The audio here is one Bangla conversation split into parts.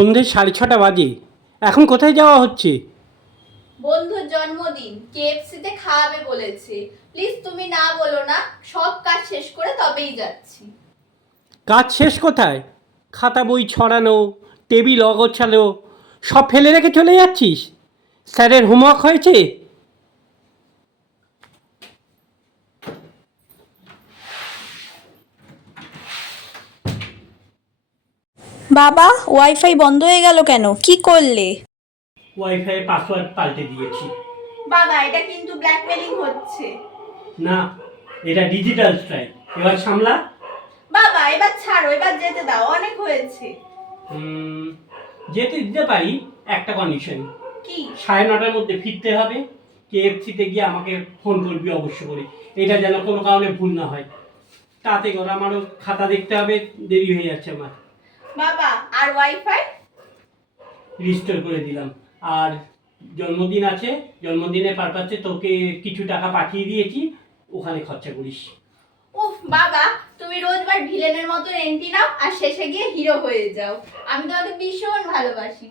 সন্ধ্যে 6:30 বাজে, এখন কোথায় যাওয়া হচ্ছে? বন্ধুর জন্মদিন, কেএফসিতে খাওয়াবে বলেছে। প্লিজ তুমি না বলো না, সব কাজ শেষ করে তবেই যাচ্ছি। কাজ শেষ কোথায়? খাতা বই ছড়ানো, টেবিল অগোছালো, সব ফেলে রেখে চলে যাচ্ছিস? স্যারের হোমওয়ার্ক হয়েছে? বাবা, ওয়াইফাই বন্ধ হয়ে গেল কেন? কি করলে? ওয়াইফাই পাসওয়ার্ড পাল্টে দিয়েছি। বাবা, এটা কিন্তু ব্ল্যাকমেলিং হচ্ছে। না, এটা ডিজিটাল স্ট্রাইক। এবার সামলা। বাবা এবার ছাড়ো, এবার যেতে দাও, অনেক হয়েছে। যেতে দিতে পারি, একটা কন্ডিশন। কি? 9:30টার মধ্যে ফিরতে হবে। কেএফসিতে গিয়ে আমাকে ফোন করবি অবশ্য করে, এটা যেন কোনো কারণে ভুল না হয়। তাতে করে আমারও খাতা দেখতে হবে, দেরি হয়ে যাচ্ছে আমার। বাবা আর ওয়াইফাই? রিস্টোর করে দিলাম। আর জন্মদিন আছে, জন্মদিনের পারপাসে তোকে কিছু টাকা পাঠিয়ে দিয়েছি, ওখানে খরচা করিস। উফ বাবা, তুমি রোজবার ভিলেনের মতো এন্ট্রি নাও আর শেষে গিয়ে হিরো হয়ে যাও। আমি তোমাকে ভীষণ ভালোবাসি।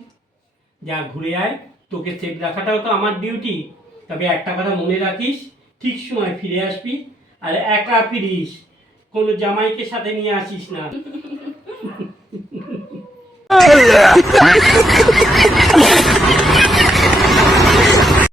যা ঘুরে আয়, তোকে সেফ রাখাটাও তো আমার ডিউটি। তবে একটা কথা মনে রাখিস, ঠিক সময় ফিরে আসবি। আর একা ফিরিস, কোনো জামাইকে সাথে নিয়ে আসিস না।